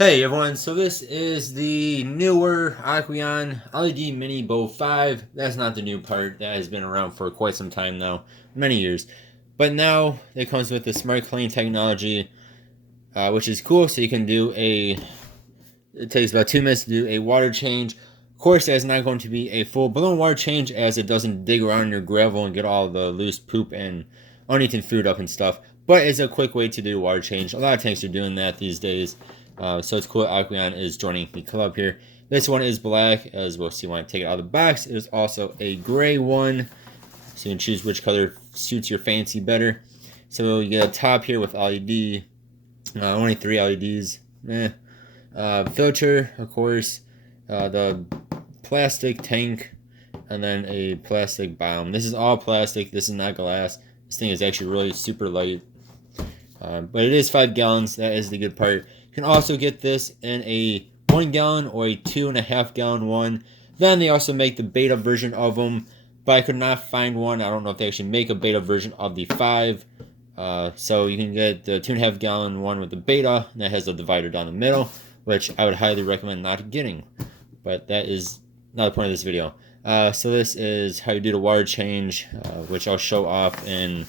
Hey everyone, so this is the newer Aqueon LED Mini Bow 5. That's not the new part, that has been around for quite some time now, many years. But now it comes with the Smart Clean technology, which is cool, so you can do it takes about 2 minutes to do a water change. Of course, that's not going to be a full blown water change as it doesn't dig around your gravel and get all the loose poop and uneaten food up and stuff. But it's a quick way to do a water change. A lot of tanks are doing that these days. So it's cool Aqueon is joining the club here. This one is black, as we'll see when I take it out of the box. There's also a gray one, so you can choose which color suits your fancy better. So you get a top here with LED, only 3 LEDs. Filter, of course, the plastic tank, and then a plastic bottom. This is all plastic. This is not glass. This thing is actually really super light. But it is 5 gallons. That is the good part. You can also get this in a 1 gallon or a 2.5 gallon one. Then they also make the beta version of them, but I could not find one. I don't know if they actually make a beta version of the 5. So you can get the 2.5 gallon one with the beta, and that has a divider down the middle, which I would highly recommend not getting. But that is not the point of this video. So this is how you do the water change, which I'll show off in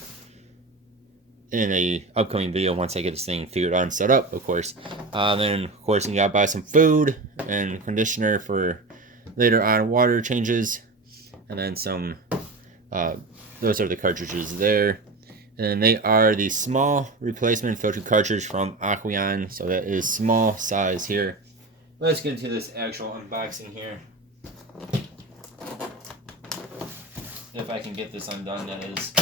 a upcoming video once I get this thing figured out and set up, of course. Then, of course, you gotta buy some food and conditioner for later on water changes. And then some, those are the cartridges there. And they are the small replacement filter cartridge from Aqueon. So that is small size here. Let's get into this actual unboxing here. If I can get this undone, that is.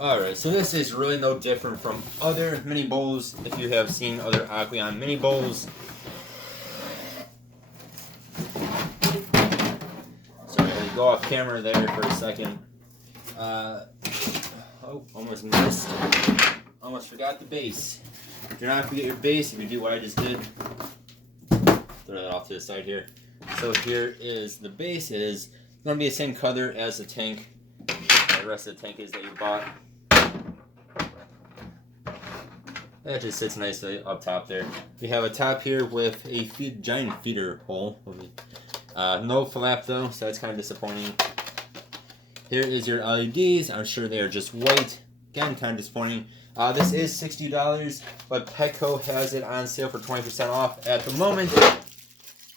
Alright, so this is really no different from other mini bowls. If you have seen other Aqueon mini bowls. Sorry, I go off camera there for a second. Oh, almost missed. Almost forgot the base. Do not forget your base if you do what I just did. Throw that off to the side here. So here is the base. It is going to be the same color as the tank. The rest of the tank is that you bought. That just sits nicely up top there. We have a top here with a giant feeder hole. No flap though, so that's kind of disappointing. Here is your LEDs. I'm sure they are just white. Again, kind of disappointing. This is $60, but Petco has it on sale for 20% off at the moment.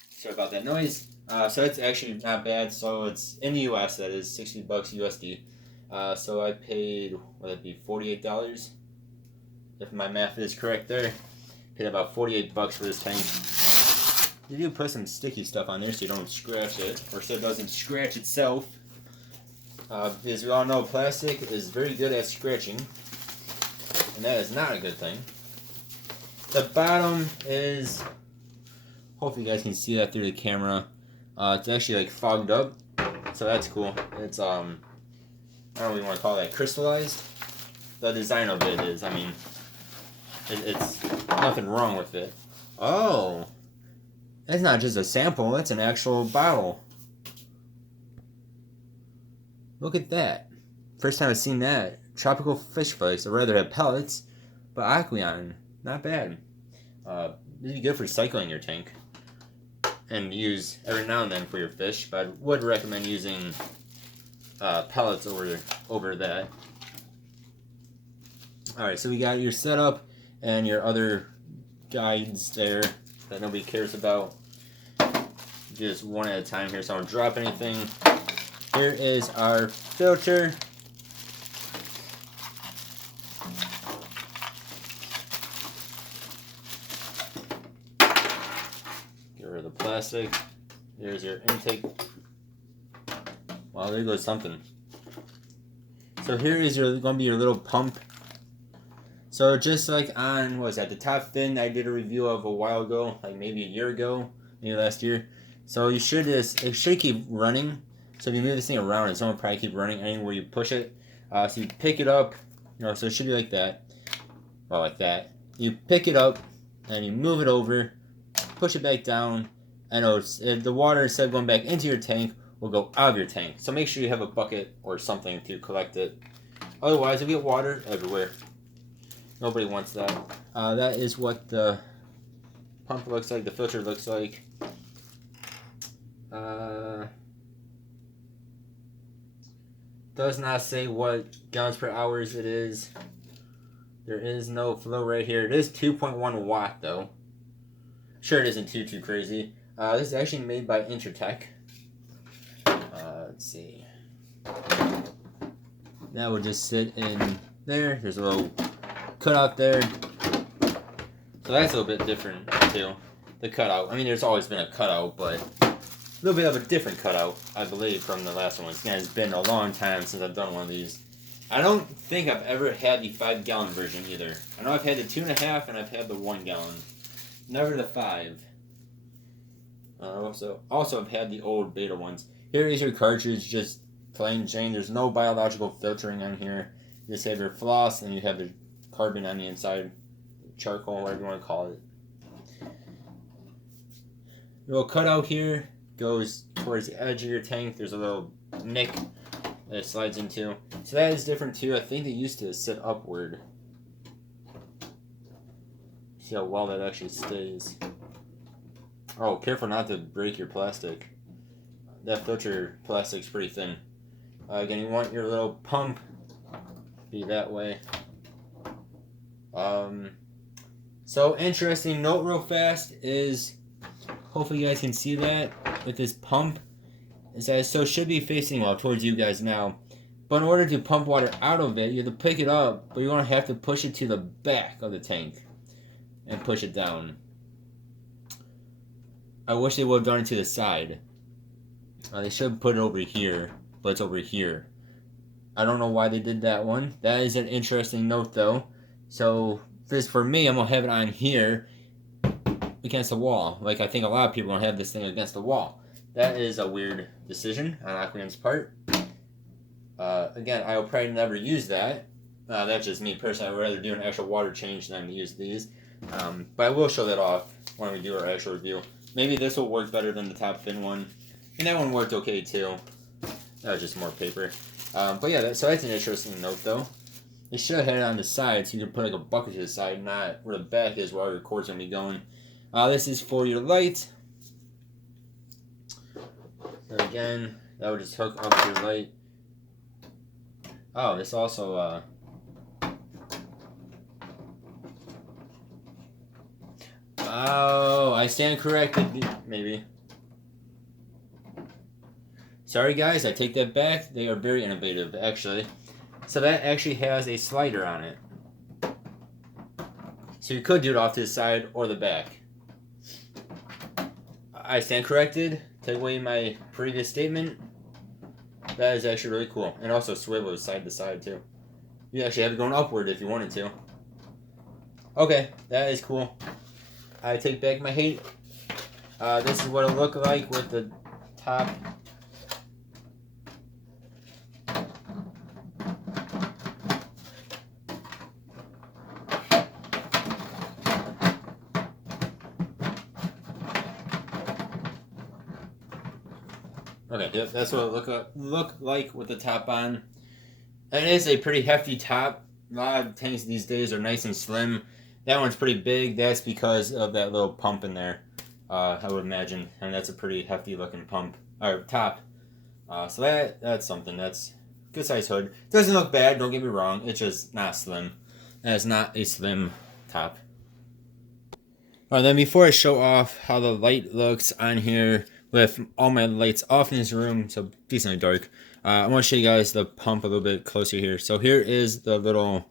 Sorry about that noise. So it's actually not bad. So it's in the US, that is $60 USD. So I paid, what would that be, $48? If my math is correct there. Paid about $48 for this tank. You do put some sticky stuff on there so you don't scratch it, or so it doesn't scratch itself. As we all know, plastic is very good at scratching, and that is not a good thing. The bottom is, hopefully you guys can see that through the camera. It's actually like fogged up, so that's cool. It's I don't know what you want to call that, crystallized. The design of it is, I mean, it's nothing wrong with it. Oh, that's not just a sample, it's an actual bottle. Look at that. First time I've seen that. Tropical fish flakes, or rather have pellets, but Aqueon, not bad. It'd be good for cycling your tank and use every now and then for your fish, but I would recommend using pellets over that. Alright, so we got your setup and your other guides there that nobody cares about. Just one at a time here so I don't drop anything. Here is our filter. Get rid of the plastic. There's your intake. Wow, there goes something. So here is going to be your little pump. So just like on, what was that, the top fin I did a review of a while ago, like maybe a year ago, maybe last year. So it should keep running. So if you move this thing around, it's going to probably keep running anywhere you push it. So you pick it up, so it should be like that, or like that. You pick it up, and you move it over, push it back down, and the water, instead of going back into your tank, will go out of your tank. So make sure you have a bucket or something to collect it. Otherwise, you'll get water everywhere. Nobody wants that. That is what the pump looks like, the filter looks like. Does not say what gallons per hours it is. There is no flow right here. It is 2.1 watt though. Sure, it isn't too crazy. This is actually made by Intertech. Let's see. That will just sit in there. There's a little cutout there. So that's a little bit different too. The cutout. I mean, there's always been a cutout, but a little bit of a different cutout, I believe, from the last one. Again, it's been a long time since I've done one of these. I don't think I've ever had the 5-gallon version either. I know I've had the 2.5 and I've had the 1 gallon. Never the 5. Also I've had the old beta ones. Here is your cartridge, just plain Jane. There's no biological filtering on here. You just have your floss and you have the carbon on the inside. Charcoal, whatever you want to call it. The little cutout here goes towards the edge of your tank. There's a little nick that it slides into. So that is different too. I think they used to sit upward. See how well that actually stays. Oh, careful not to break your plastic. That filter plastic's pretty thin. Again, you want your little pump be that way. So interesting note real fast is, hopefully you guys can see that with this pump, is that it should be facing well towards you guys now. But in order to pump water out of it, you have to pick it up, but you're going to have to push it to the back of the tank and push it down. I wish they would have done it to the side. They should put it over here, but it's over here. I don't know why they did that one. That is an interesting note though. So this, for me, I'm going to have it on here against the wall. Like I think a lot of people are going to have this thing against the wall. That is a weird decision on Aqueon's part. Again, I will probably never use that. That's just me personally. I would rather do an actual water change than use these. But I will show that off when we do our actual review. Maybe this will work better than the top fin one. And that one worked okay too. That was just more paper. But yeah, so that's an interesting note though. It should have had it on the side so you can put like a bucket to the side, not where the back is where all your cord's going to be going. This is for your light. So again, that would just hook up to your light. Oh, this also, oh, I stand corrected, maybe. Sorry guys, I take that back. They are very innovative, actually. So that actually has a slider on it. So you could do it off to the side or the back. I stand corrected. Take away my previous statement. That is actually really cool. And also swivels side to side too. You actually have it going upward if you wanted to. Okay, that is cool. I take back my hate. This is what it'll look like with the top. Okay, yep, that's what it look like with the top on. It is a pretty hefty top. A lot of tanks these days are nice and slim. That one's pretty big. That's because of that little pump in there, I would imagine. And that's a pretty hefty looking pump, or top. So that's something. That's good size hood. Doesn't look bad, don't get me wrong. It's just not slim. That is not a slim top. Alright, then before I show off how the light looks on here, with all my lights off in this room, so decently dark, I want to show you guys the pump a little bit closer here. So here is the little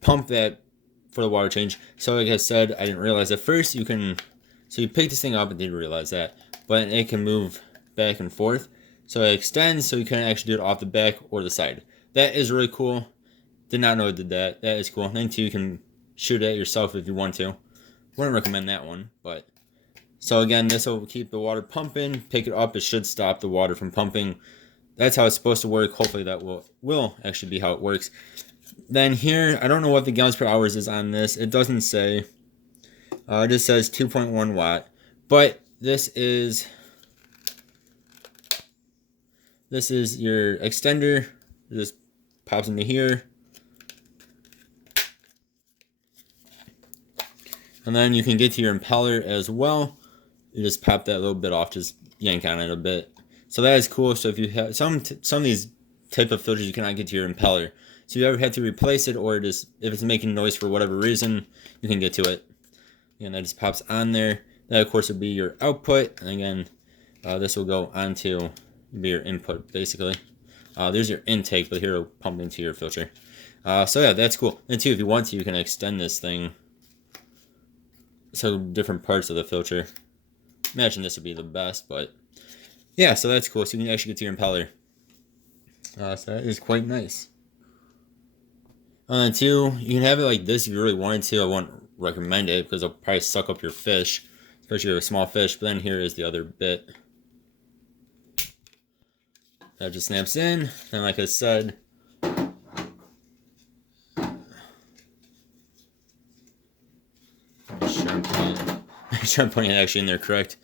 pump that for the water change. So like I said, I didn't realize at first you pick this thing up and didn't realize that, but it can move back and forth. So it extends, so you can actually do it off the back or the side. That is really cool. Did not know it did that. That is cool. And then too, you can shoot it at yourself if you want to. Wouldn't recommend that one, but. So again, this will keep the water pumping. Pick it up, it should stop the water from pumping. That's how it's supposed to work. Hopefully that will actually be how it works. Then here, I don't know what the gallons per hours is on this. It doesn't say. It just says 2.1 watt. But this is this is your extender. It just pops into here. And then you can get to your impeller as well. You just pop that little bit off, just yank on it a bit. So that is cool. So if you have some of these type of filters, you cannot get to your impeller. So if you ever had to replace it, or just if it's making noise for whatever reason, you can get to it. And that just pops on there. That of course would be your output, and again, this will go onto be your input basically. There's your intake, but here it'll pump into your filter. So yeah, that's cool. And too, if you want to, you can extend this thing so different parts of the filter. Imagine this would be the best, but yeah, so that's cool. So you can actually get to your impeller. So that is quite nice. Two, you can have it like this if you really wanted to. I won't recommend it because it'll probably suck up your fish, especially with a small fish. But then here is the other bit. That just snaps in, and like I said, make sure I'm putting it actually in there correct.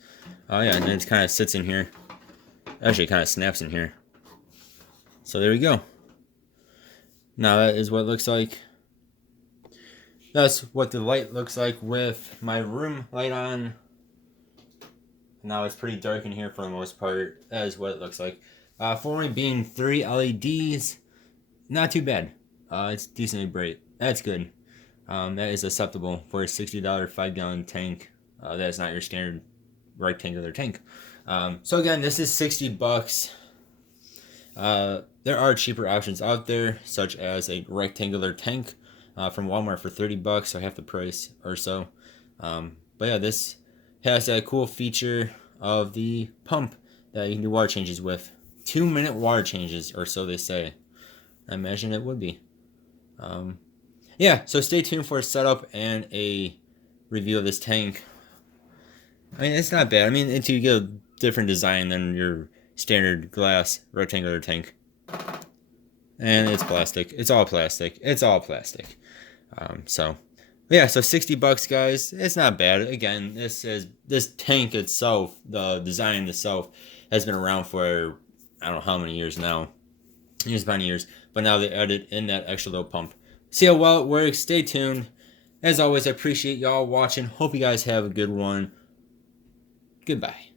Oh yeah, and then it kind of sits in here. Actually, it kind of snaps in here. So there we go. Now that is what it looks like. That's what the light looks like with my room light on. Now it's pretty dark in here for the most part. That is what it looks like. For only being 3 LEDs, not too bad. It's decently bright. That's good. That is acceptable for a $60 5-gallon tank. That is not your standard rectangular tank. So again, this is $60. There are cheaper options out there, such as a rectangular tank from Walmart for $30, so half the price or so. But yeah, this has that cool feature of the pump that you can do water changes with. 2-minute water changes, or so they say. I imagine it would be. Yeah, so stay tuned for a setup and a review of this tank. I mean, it's not bad. I mean, until you get a different design than your standard glass rectangular tank. And it's plastic. It's all plastic. It's all plastic. So yeah, so $60, guys. It's not bad. Again, this tank itself, the design itself, has been around for I don't know how many years now. Years upon years. But now they added in that extra little pump. See how well it works. Stay tuned. As always, I appreciate y'all watching. Hope you guys have a good one. Goodbye.